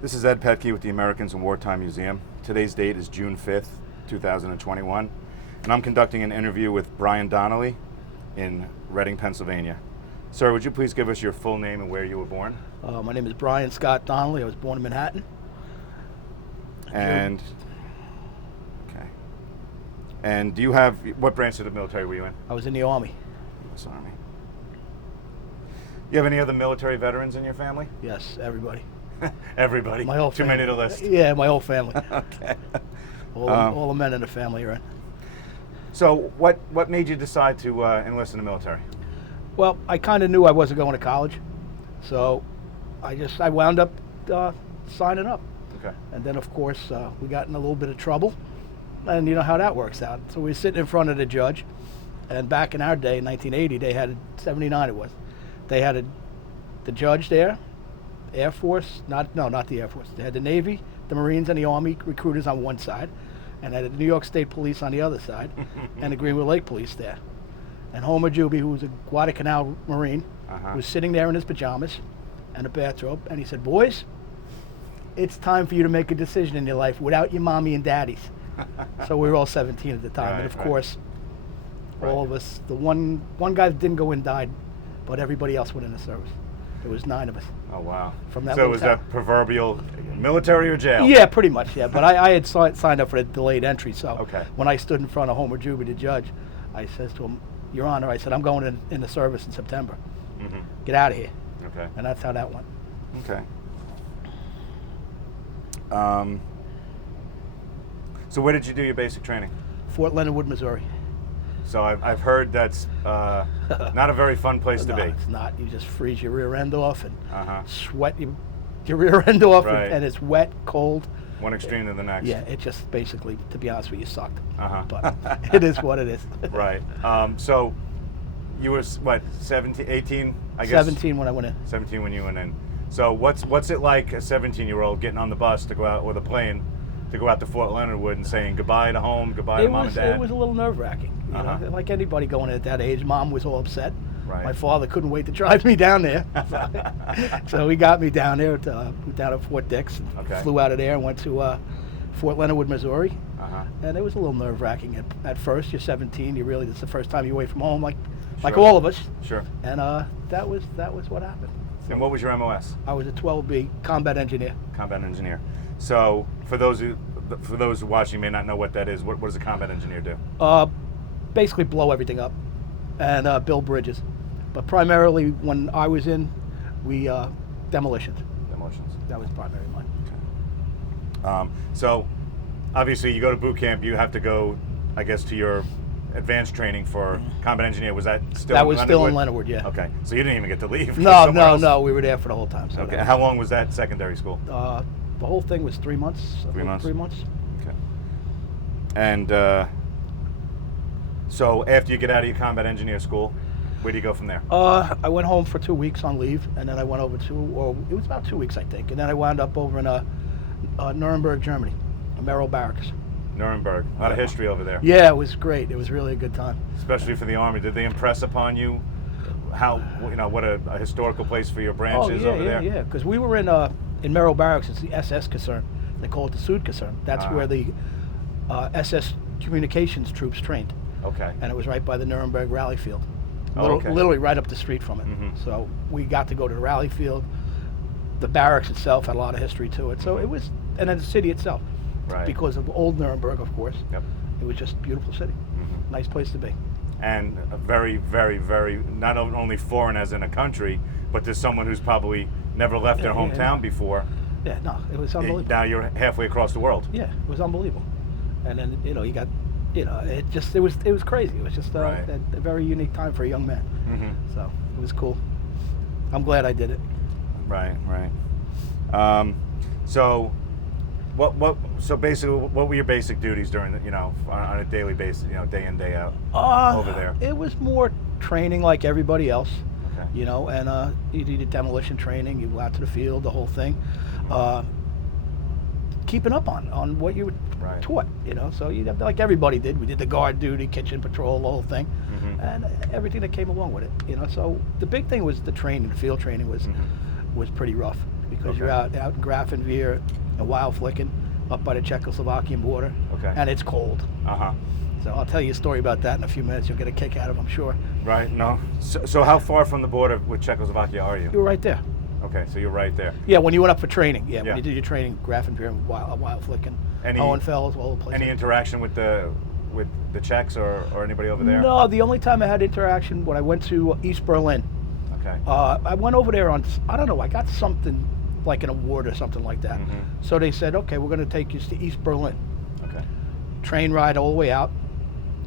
This is Ed Petke with the Americans in Wartime Museum. Today's date is June 5th, 2021, and I'm conducting an interview with Brian Donnelly in Reading, Pennsylvania. Sir, would you please give us your full name and where you were born? My name is Brian Scott Donnelly. I was born in Manhattan. And, okay. And do you have, what branch of the military were you in? I was in the Army. U.S. Army. You have any other military veterans in your family? Yes, everybody. Everybody? My whole Too family. many to list? Yeah, my whole family. Okay. All the men in the family are in. So what made you decide to enlist in the military? Well, I kind of knew I wasn't going to college, so I wound up signing up. Okay. And then, of course, we got in a little bit of trouble, and you know how that works out. So we were sitting in front of the judge, and back in our day, in 1980, they had 79. It was. They had the judge there, Air Force, not the Air Force. They had the Navy, the Marines, and the Army recruiters on one side, and had the New York State Police on the other side, and the Greenwood Lake Police there. And Homer Juby, who was a Guadalcanal Marine, was sitting there in his pajamas and a bathrobe, and he said, "Boys, it's time for you to make a decision in your life without your mommy and daddies." So we were all 17 at the time, and of course, all of us. The one guy that didn't go in died, but everybody else went in the service. There was 9 of us. Oh, wow. From that so it was town. that proverbial military or jail? Yeah, pretty much, yeah. But I had signed up for a delayed entry, so Okay. when I stood in front of Homer Juby, the judge, I says to him, "Your Honor," I said, "I'm going in the service in September. Mm-hmm. Get out of here." Okay. And that's how that went. Okay. So where did you do your basic training? Fort Leonard Wood, Missouri. So I've heard that's not a very fun place to No, be. it's not. You just freeze your rear end off and Uh-huh. sweat your rear end off, Right. and it's wet, cold. One extreme to the next. Yeah, it just basically, to be honest with you, sucked. Uh-huh. But it is what it is. Right. So you were, what, 17, 18, I guess? 17 when I went in. 17 when you went in. So what's it like, a 17-year-old getting on the bus to go out with a plane to go out to Fort Leonard Wood and saying goodbye to home, goodbye to mom and dad? It was a little nerve-wracking. You know, like anybody going in at that age, Mom was all upset. Right. My father couldn't wait to drive me down there. So he got me down there, down at Fort Dix. Okay. Flew out of there and went to Fort Leonard Wood, Missouri. Uh-huh. And it was a little nerve-wracking at first. You're 17. It's the first time you're away from home, like Sure. all of us. Sure. And that was what happened. So And what was your MOS? I was a 12B combat engineer. Combat engineer. So for those who watching may not know what that is, what does a combat engineer do? Basically blow everything up and build bridges. But primarily when I was in, we demolitions. Demolitions. That was primary mine. Okay. So obviously you go to boot camp, you have to go, I guess, to your advanced training for combat engineer. Was that still That in was Leonard still Wood? in Leonard Wood, yeah. Okay. So you didn't even get to leave. No, we were there for the whole time. So Okay. that How long was that secondary school? was, the whole thing was 3 months. 3 months? 3 months. Okay. And so after you get out of your combat engineer school, where do you go from there? I went home for 2 weeks on leave, and then I went over it was about 2 weeks, I think. And then I wound up over in Nuremberg, Germany, Merrill Barracks. Nuremberg. A lot of history over there. Yeah, it was great. It was really a good time. Especially for the Army. Did they impress upon you how, what a historical place for your branch is over there? Yeah. Because we were in Merrill Barracks. It's the SS Kaserne. They call it the Sud Kaserne. That's where the SS communications troops trained. Okay. And it was right by the Nuremberg rally field. Okay. Literally right up the street from it. Mm-hmm. So we got to go to the rally field. The barracks itself had a lot of history to it. So it was, and then the city itself. Right. Because of old Nuremberg, of course. Yep. It was just a beautiful city. Mm-hmm. Nice place to be. And a very, very, very, not only foreign as in a country, but to someone who's probably never left their hometown before. Yeah, no, it was unbelievable. Now you're halfway across the world. Yeah, it was unbelievable. And then, you got, it was crazy. It was just a very unique time for a young man. Mm-hmm. So it was cool. I'm glad I did it. Right. So basically, what were your basic duties during the, on a daily basis, day in, day out over there? It was more training like everybody else. Okay. And you did demolition training, you go out to the field, the whole thing. Keeping up on what you were taught, so you have, like everybody did. We did the guard duty, kitchen patrol, the whole thing, and everything that came along with it, so the big thing was the training, the field training was pretty rough, because you're out in Grafenwehr and Wild Flicken up by the Czechoslovakian border. Okay. And it's cold. Uh-huh. So I'll tell you a story about that in a few minutes. You'll get a kick out of, I'm sure. Right, no. So how far from the border with Czechoslovakia are you? You were right there. Okay, so you're right there. Yeah, when you went up for training. Yeah, Yeah. when you did your training, Grafenwehr and Wild Flicken, Any- Hohenfels, all the places. Any interaction with the Czechs or anybody over there? No, the only time I had interaction when I went to East Berlin. Okay. I went over there on, I don't know, I got something like an award or something like that. Mhm. So they said, okay, we're going to take you to East Berlin. Okay. Train ride all the way out,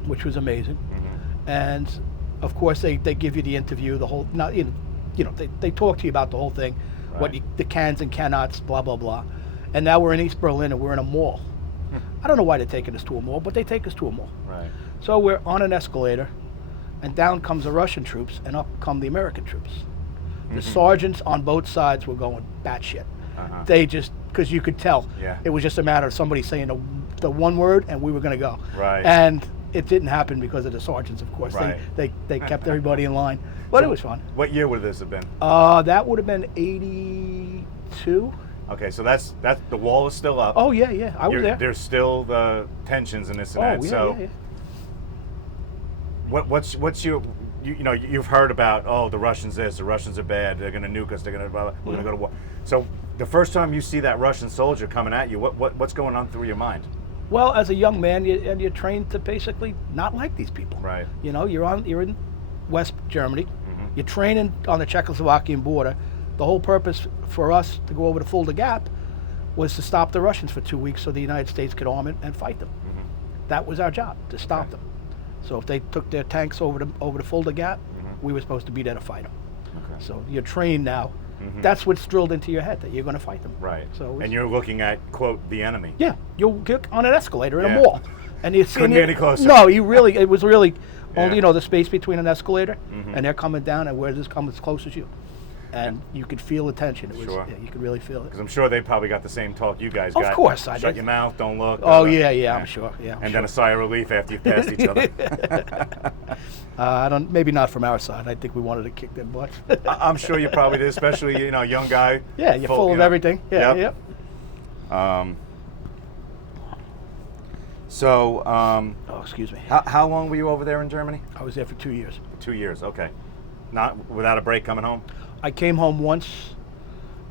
which was amazing. Mm-hmm. And of course, they give you the interview, the whole, not, you know, they talk to you about the whole thing, what Right. the cans and cannots, blah, blah, blah. And now we're in East Berlin and we're in a mall. I don't know why they're taking us to a mall, but they take us to a mall. Right. So we're on an escalator, and down comes the Russian troops, and up come the American troops. The sergeants on both sides were going batshit. Uh-huh. They just, because you could tell, Yeah. it was just a matter of somebody saying the one word, and we were going to go. Right. And it didn't happen because of the sergeants, of course. Right. They kept everybody in line, but it was fun. What year would this have been? That would have been 82. Okay, so that's the wall is still up. Oh yeah, I was there. There's still the tensions in this and that. Oh yeah, So yeah. what's your you know, you've heard about, oh, the Russians this, the Russians are bad, they're going to nuke us, they're going to we're going to go to war. So the first time you see that Russian soldier coming at you, what's going on through your mind? Well, as a young man, you're trained to basically not like these people. Right. You know, you're in West Germany. You're training on the Czechoslovakian border. The whole purpose for us to go over to Fulda Gap was to stop the Russians for 2 weeks so the United States could arm it and fight them. That was our job, to stop them. So if they took their tanks over to Fulda Gap, we were supposed to be there to fight them. Okay. So you're trained now. That's what's drilled into your head, that you're going to fight them. Right. So and you're looking at, quote, the enemy. yeah, you'll get on an escalator in Yeah. a mall, and you Couldn't be any closer. No, it was really Yeah. only the space between an escalator, and they're coming down, and where this comes as close as you, and you could feel the tension. It was, Sure. yeah, you could really feel it. Because I'm sure they probably got the same talk you guys got. Of course I Shut did. your mouth, don't look. Oh yeah, I'm sure. Yeah, I'm And sure. then a sigh of relief after you passed each other. I don't. Maybe not from our side. I think we wanted to kick their butts. I'm sure you probably did, especially, a young guy. Yeah, you're full of everything. Yeah, Yep. yep. So, Oh, excuse me. how long were you over there in Germany? I was there for 2 years. 2 years, okay. Not without a break coming home? I came home once.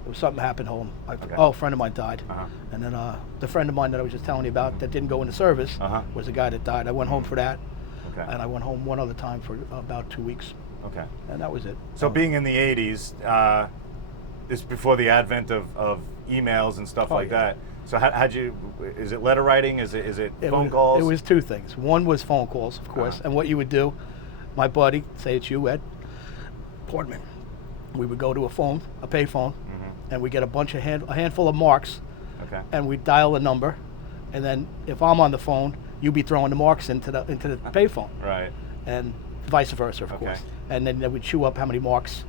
There was something happened home. Okay. Oh, a friend of mine died. Uh-huh. And then the friend of mine that I was just telling you about that didn't go into service Uh-huh. was the guy that died. I went home for that. Okay. And I went home one other time for about 2 weeks. Okay. And that was it. So being in the 80s, this before the advent of emails and stuff Oh, like yeah. that. So how'd you, is it letter writing? Is it phone was, calls? It was two things. One was phone calls, of course. Uh-huh. And what you would do, my buddy, say it's you, Ed Portman, we would go to a payphone, and we get a handful of marks, Okay. and we dial a number, and then if I'm on the phone, you'd be throwing the marks into the payphone, Right. and vice versa, of Okay. course. And then they would chew up how many marks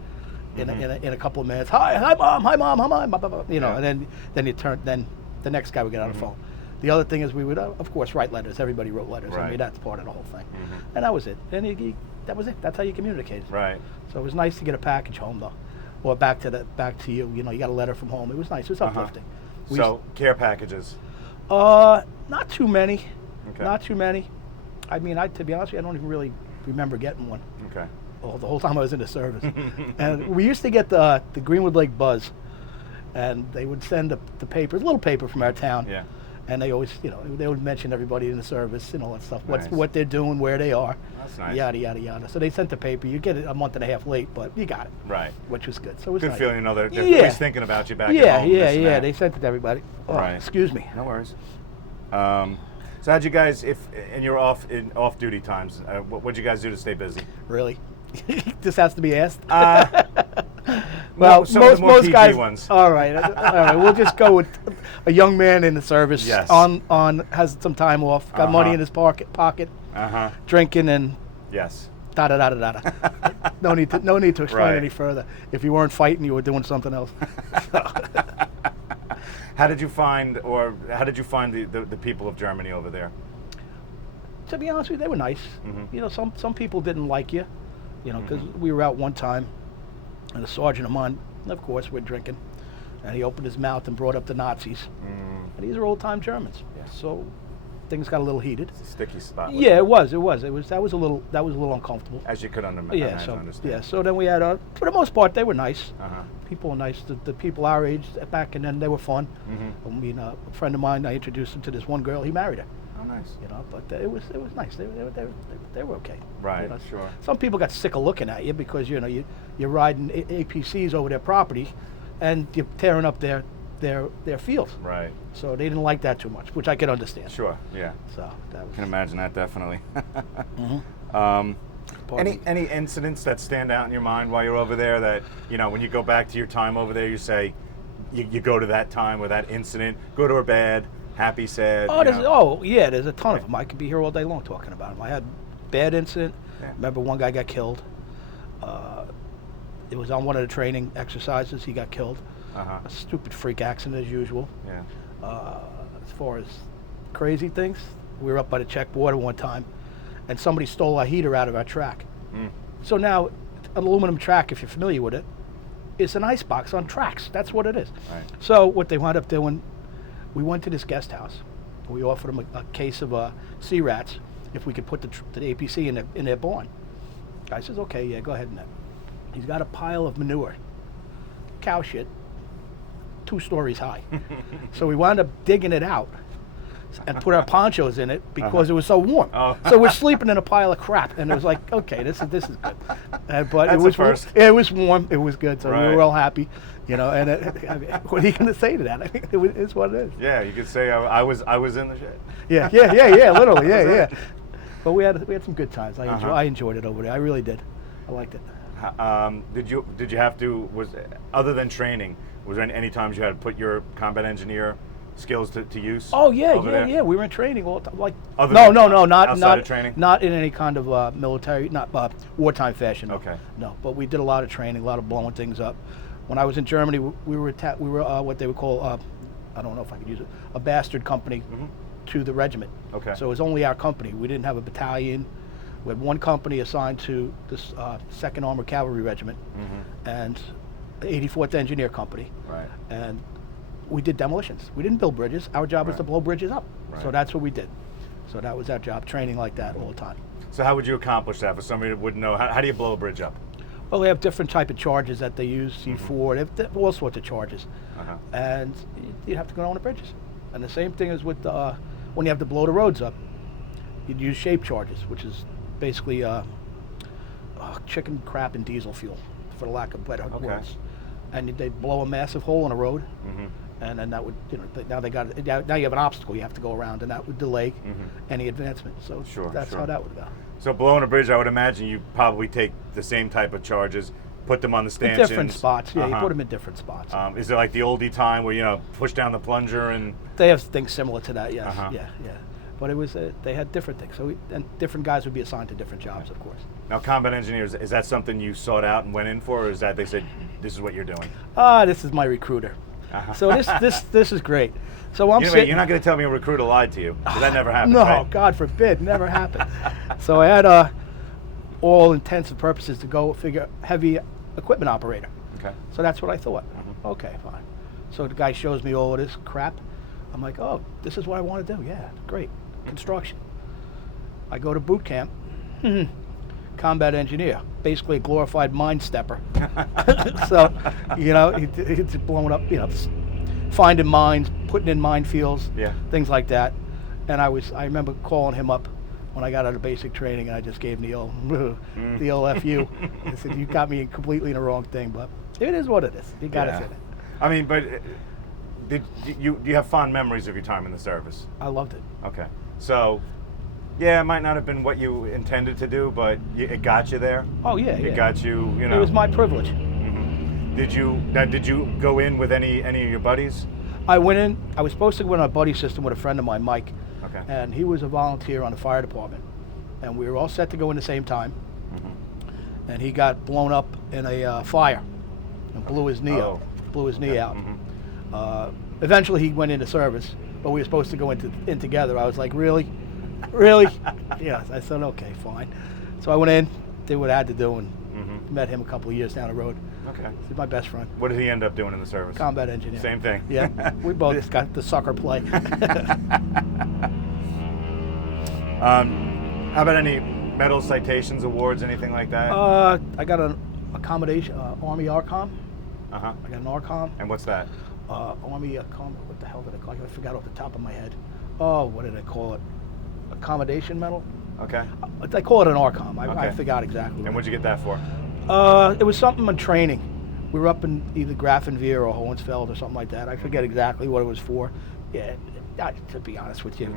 in a couple of minutes. Hi mom, hi mom, blah, blah, blah, Yeah. and then the next guy would get on the phone. The other thing is we would, of course, write letters. Everybody wrote letters. I Right. mean, that's part of the whole thing. And that was it. And that was it. That's how you communicated. Right. So it was nice to get a package home, though, or back to you. You got a letter from home. It was nice. It was uplifting. We So care packages. not too many. Okay. Not too many. I mean, to be honest with you, I don't even really remember getting one. Okay. Oh, the whole time I was in the service. And we used to get the Greenwood Lake Buzz, and they would send the paper, a little paper from our town. Yeah. And they always, they would mention everybody in the service and all that stuff, Nice. what they're doing, where they are, That's nice. yada, yada, yada. So they sent the paper. You get it a month and a half late, but you got it, Right. which was good. So it was Good nice. feeling, they're Yeah. always thinking about you back at Yeah, home. yeah, this and yeah. that. They sent it to everybody. Oh, Right. excuse me. No worries. So how'd you guys, in your off duty times, what'd you guys do to stay busy? Really? This has to be asked? Well, some of the more most PG guys. ones. All right, all right. We'll just go with a young man in the service. Yes. Has some time off, got money in his pocket, drinking and Yes. da da da da da. No need to explain Right. any further. If you weren't fighting, you were doing something else. How did you find the people of Germany over there? To be honest with you, they were nice. Some people didn't like you, because we were out one time, and a sergeant of mine, of course, we're drinking, and he opened his mouth and brought up the Nazis. And these are old-time Germans. Yeah. So things got a little heated. It's a sticky spot. Yeah, it was. That was a little uncomfortable. As you could Yeah. understand. Yeah. So then we had, for the most part, they were nice. Uh-huh. People were nice. The people our age back and then, they were fun. Mm-hmm. I mean, a friend of mine, I introduced him to this one girl. He married her. Oh, nice. You know, but it was nice. They were okay. Right. You know, Sure. Some people got sick of looking at you because you're riding APCs over their property, and you're tearing up their fields. Right. So they didn't like that too much, which I can understand. Sure. Yeah. So that was. Can imagine that definitely. Pardon me. Any incidents that stand out in your mind while you're over there that, when you go back to your time over there, you say, you go to that time or that incident, good or bad, happy, sad? There's a ton of them. I could be here all day long talking about them. I had bad incident. Yeah. Remember one guy got killed. It was on one of the training exercises. He got killed. Uh-huh. A stupid freak accident as usual. Yeah. As far as crazy things, we were up by the check border one time, and somebody stole our heater out of our track. So now, an aluminum track, if you're familiar with it, is an ice box on tracks. That's what it is. Right. So what they wound up doing, we went to this guest house. We offered them a case of sea rats if we could put the APC in their barn. Guy says, okay, yeah, go ahead and that. He's got a pile of manure, cow shit, 2 stories high. So we wound up digging it out and put our ponchos in it because it was so warm. Oh. So we're sleeping in a pile of crap, and it was like, okay, this is good. But That's it was a first. It was warm. It was good. So we Right. were all happy, And I mean, what are you going to say to that? I mean, it's what it is. Yeah, you could say I was in the shit. Yeah, literally, yeah. But we had some good times. I enjoyed it over there. I really did. I liked it. Did you have to, other than training, was there any times you had to put your combat engineer skills to use? Oh yeah. We were in training all the time. Like not training? Not in any kind of military, not wartime fashion. No. Okay. No, but we did a lot of training, a lot of blowing things up. When I was in Germany, we were what they would call I don't know if I could use it, a bastard company to the regiment. Okay. So it was only our company. We didn't have a battalion. We had one company assigned to this 2nd Armored Cavalry Regiment and the 84th Engineer Company. Right. And we did demolitions. We didn't build bridges. Our job was to blow bridges up. Right. So that's what we did. So that was our job, training like that all the time. So how would you accomplish that for somebody that wouldn't know? How do you blow a bridge up? Well, they have different type of charges that they use, C4, they have all sorts of charges. And you have to go on the bridges. And the same thing is with when you have to blow the roads up, you'd use shape charges, which is basically chicken, crap, and diesel fuel, for the lack of better words. And they'd blow a massive hole in a road, and then that would, now you have an obstacle you have to go around, and that would delay any advancement. So that's how that would go. So blowing a bridge, I would imagine you probably take the same type of charges, put them on the stanchions. In different spots, yeah. You put them in different spots. Is it like the oldie time where push down the plunger and? They have things similar to that, yes. Yeah. But it was they had different things. So and different guys would be assigned to different jobs, of course. Now, combat engineers, is that something you sought out and went in for, or is that they said this is what you're doing? This is my recruiter. So this is great. So I'm sitting. You're not going to tell me a recruiter lied to you. That never happened. No, right? God forbid, never happened. So I had all intents and purposes to go figure heavy equipment operator. Okay. So that's what I thought. Okay, fine. So the guy shows me all of this crap. I'm like, oh, this is what I want to do. Yeah, great. Construction. I go to boot camp. Combat engineer, basically a glorified mine stepper. So, he's blowing up, finding mines, putting in minefields, things like that. And I remember calling him up when I got out of basic training, and I just gave him the old FU. I said, you got me completely in the wrong thing, but it is what it is. You got to say that. I mean, but do you have fond memories of your time in the service? I loved it. Okay. So, yeah, it might not have been what you intended to do, but it got you there. Oh yeah, it got you. It was my privilege. Did you go in with any of your buddies? I went in. I was supposed to go in on a buddy system with a friend of mine, Mike. Okay. And he was a volunteer on the fire department, and we were all set to go in the same time. And he got blown up in a fire and blew his knee out. Eventually, he went into service, but we were supposed to go in together. I was like, really? Yes. I said, okay, fine. So I went in, did what I had to do, and met him a couple of years down the road. Okay. He's my best friend. What did he end up doing in the service? Combat engineer. Same thing. Yeah, we both got the sucker play. How about any medals, citations, awards, anything like that? I got an accommodation, Army ARCOM. Uh-huh. I got an ARCOM. And what's that? Army what the hell did I call it? I forgot off the top of my head. Oh, what did I call it? Accommodation medal? Okay. I call it an ARCOM. I Okay. forgot exactly. And what'd you get that for? It was something on training. We were up in either Grafenwehr or Hohensfeld or something like that. I forget exactly what it was for. Yeah, to be honest with you,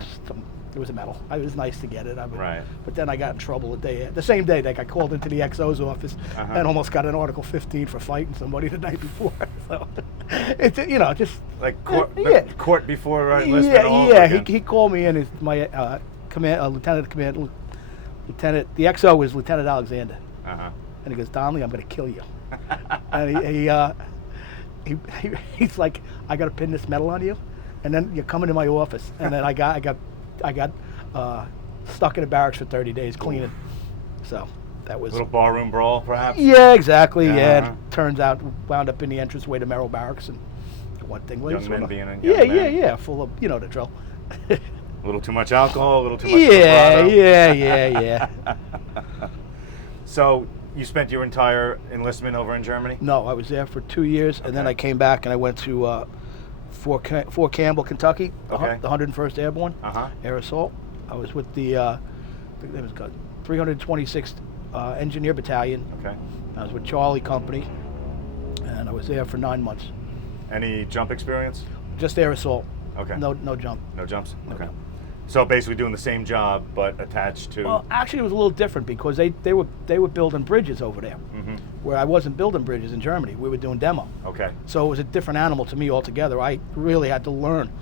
it was a medal. It was nice to get it. Right. But then I got in trouble the same day. They got called into the XO's office and almost got an Article 15 for fighting somebody the night before. So it's just Like court, court before enlistment. He called me in as my lieutenant. The XO was Lieutenant Alexander. And he goes, Donnelly, I'm going to kill you. And he's like, I got to pin this medal on you, and then you're coming to my office. And then I got stuck in the barracks for 30 days cleaning. So that was a little barroom brawl, perhaps. Yeah, exactly. Yeah, and turns out wound up in the entranceway to Merrill Barracks, and one thing leads to another. Yeah, full of the drill. A little too much alcohol, a little too much. Yeah. So you spent your entire enlistment over in Germany? No, I was there for 2 years, and then I came back and I went to Fort Campbell, Kentucky, the 101st Airborne, Air Assault. I was with the I think it was 326th Engineer Battalion. Okay. I was with Charlie Company, and I was there for 9 months. Any jump experience? Just Air Assault. Okay. No jump. No jumps? No Okay. jump. So basically doing the same job, but attached to... Well, actually, it was a little different because they were building bridges over there, where I wasn't building bridges in Germany. We were doing demo. Okay. So it was a different animal to me altogether. I really had to learn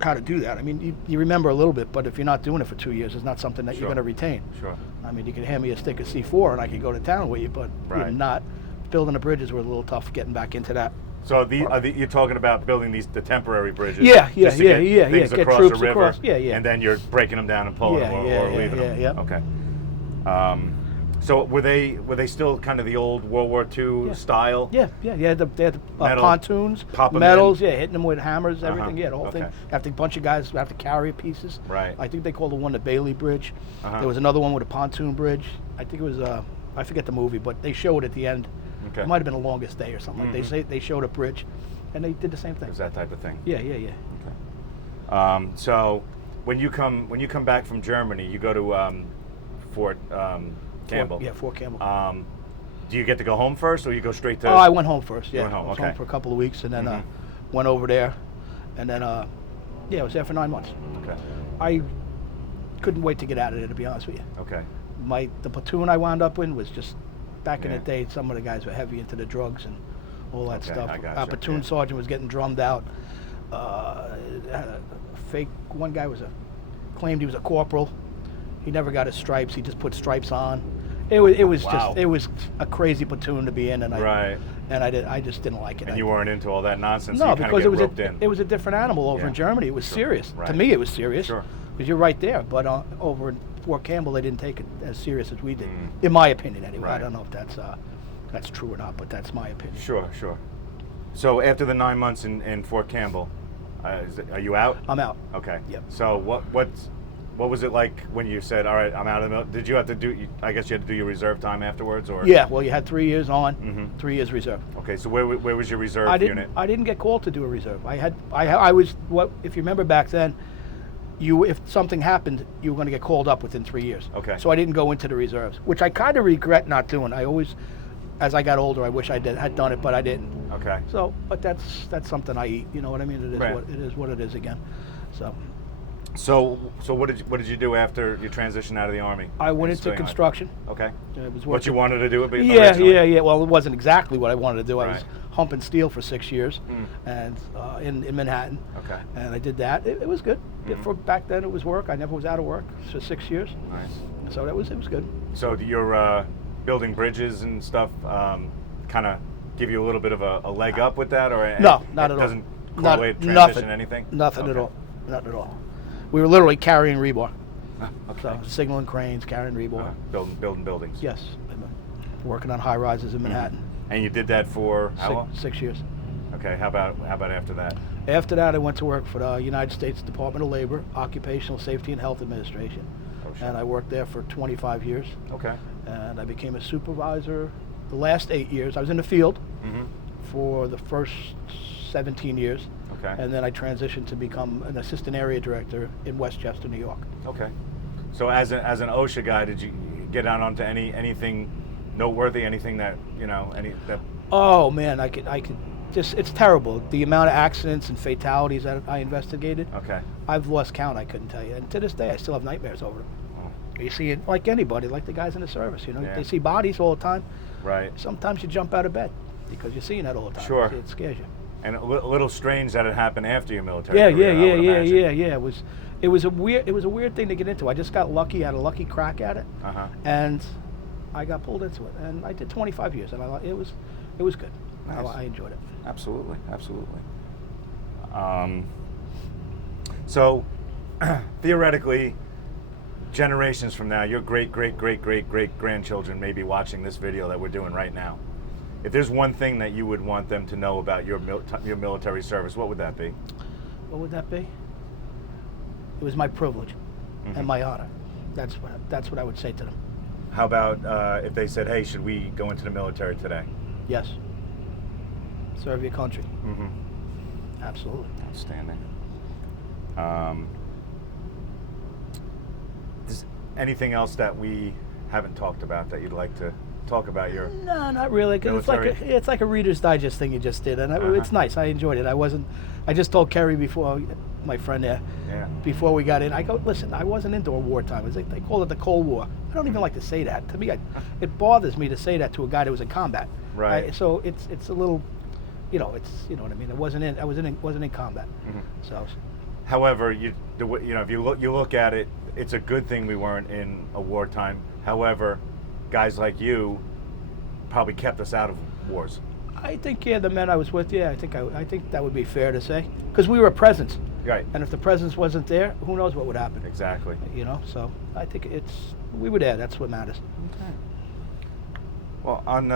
how to do that. I mean, you remember a little bit, but if you're not doing it for 2 years, it's not something that you're going to retain. Sure. I mean, you can hand me a stick of C4 and I could go to town with you, but you're not. Building the bridges were a little tough getting back into that. So you're talking about building the temporary bridges? Yeah. Get Get troops across. Yeah. And then you're breaking them down and pulling them or leaving them. Yeah. Okay. So were they still kind of the old World War II style? Yeah. They had the pontoons, metals, hitting them with hammers, everything. Yeah, the whole thing. Have to, a bunch of guys have to carry pieces. Right. I think they called the one the Bailey Bridge. There was another one with a pontoon bridge. I think it was I forget the movie, but they showed at the end. Okay. It might have been The Longest Day or something. They showed a bridge, and they did the same thing. It was that type of thing. Yeah. Okay. So when you come back from Germany, you go to Fort Campbell. Fort Campbell. Do you get to go home first, or you go straight to? Oh, I went home first. Yeah, you went home. I was Okay. home for a couple of weeks, and then went over there, and then I was there for 9 months. Okay. I couldn't wait to get out of there, to be honest with you. Okay. The platoon I wound up in was just back in the day. Some of the guys were heavy into the drugs and all that stuff. I gotcha. Our platoon sergeant was getting drummed out. Had a fake. One guy claimed he was a corporal. He never got his stripes. He just put stripes on. It was a crazy platoon to be in, and I just didn't like it. And you weren't into all that nonsense. No, so you because it was a different animal over in Germany. It was serious. Right. To me, it was serious. Sure. Because you're right there. But over in Fort Campbell, they didn't take it as serious as we did, in my opinion, anyway. Right. I don't know if that's true or not, but that's my opinion. Sure. So after the 9 months in Fort Campbell, are you out? I'm out. Okay. Yep. So what was it like when you said, all right, I'm out of the military? Did you have to do? I guess you had to do your reserve time afterwards, or? Yeah. Well, you had 3 years on, 3 years reserve. Okay. So where was your reserve unit? I didn't get called to do a reserve. I was if you remember back then. If something happened, you were going to get called up within 3 years. Okay. So I didn't go into the reserves, which I kind of regret not doing. I always, as I got older, I wish I had done it, but I didn't. Okay. So, but that's something I eat. You know what I mean? It is what it is again. So what did you do after you transitioned out of the Army? I went into construction. Okay. It was what you wanted to do? Yeah. Well, it wasn't exactly what I wanted to do. I was humping steel for 6 years, and in Manhattan. Okay. And I did that. It was good. For back then, it was work. I never was out of work for 6 years. Nice. So it was good. So your building bridges and stuff kind of give you a little bit of a leg up with that, or no, not at all. Doesn't correlate transition nothing, anything? Nothing at all. Not at all. We were literally carrying rebar. Okay. So signaling cranes, carrying rebar. Building buildings. Yes. Working on high rises in Manhattan. And you did that for how long? 6 years. Okay. How about after that? After that, I went to work for the United States Department of Labor, Occupational Safety and Health Administration. Oh, sure. And I worked there for 25 years. Okay. And I became a supervisor the last 8 years. I was in the field Mm-hmm. for the first 17 years. Okay. And then I transitioned to become an assistant area director in Westchester, New York. Okay. So as an OSHA guy, did you get out onto anything noteworthy? Anything that that? Oh man, I could just, it's terrible. The amount of accidents and fatalities that I investigated. Okay. I've lost count, I couldn't tell you. And to this day, I still have nightmares over them. Oh, You see it like anybody, like the guys in the service, Yeah. They see bodies all the time. right. Sometimes you jump out of bed because you're seeing that all the time. Sure. It scares you. And a little strange that it happened after your military Yeah, career, I would imagine. yeah. It was a weird thing to get into. I just got lucky, had a lucky crack at it, Uh-huh. and I got pulled into it. And I did 25 years, and it was good. Nice. I enjoyed it. Absolutely. So, theoretically, generations from now, your great grandchildren may be watching this video that we're doing right now. If there's one thing that you would want them to know about your military service, what would that be? What would that be? It was my privilege Mhm. and my honor. That's what I would say to them. How about if they said, "Hey, should we go into the military today?" Yes. Serve your country. Mm-hmm. Absolutely. Outstanding. Is anything else that we haven't talked about that you'd like to talk about your? No, not really. 'Cause it's like a Reader's Digest thing you just did, and it's nice. I enjoyed it. I just told Kerry before, my friend there, Yeah. before we got in. I go, listen, I wasn't into a wartime. It was like, they call it the Cold War. I don't even like to say that. To me, it bothers me to say that to a guy that was in combat. Right. So it's a little, you know what I mean. I wasn't in combat. Mhm. So. However, if you look at it, it's a good thing we weren't in a wartime. However, guys like you probably kept us out of wars. I think the men I was with, I think that would be fair to say, because we were a presence. Right. And if the presence wasn't there, who knows what would happen? Exactly. So I think we were there. That's what matters. Okay. Well, on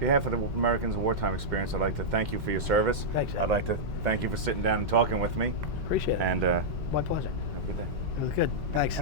behalf of the Americans in Wartime Experience, I'd like to thank you for your service. Thanks. I'd like to thank you for sitting down and talking with me. Appreciate it. And My pleasure. have a good day. It was good. Thanks.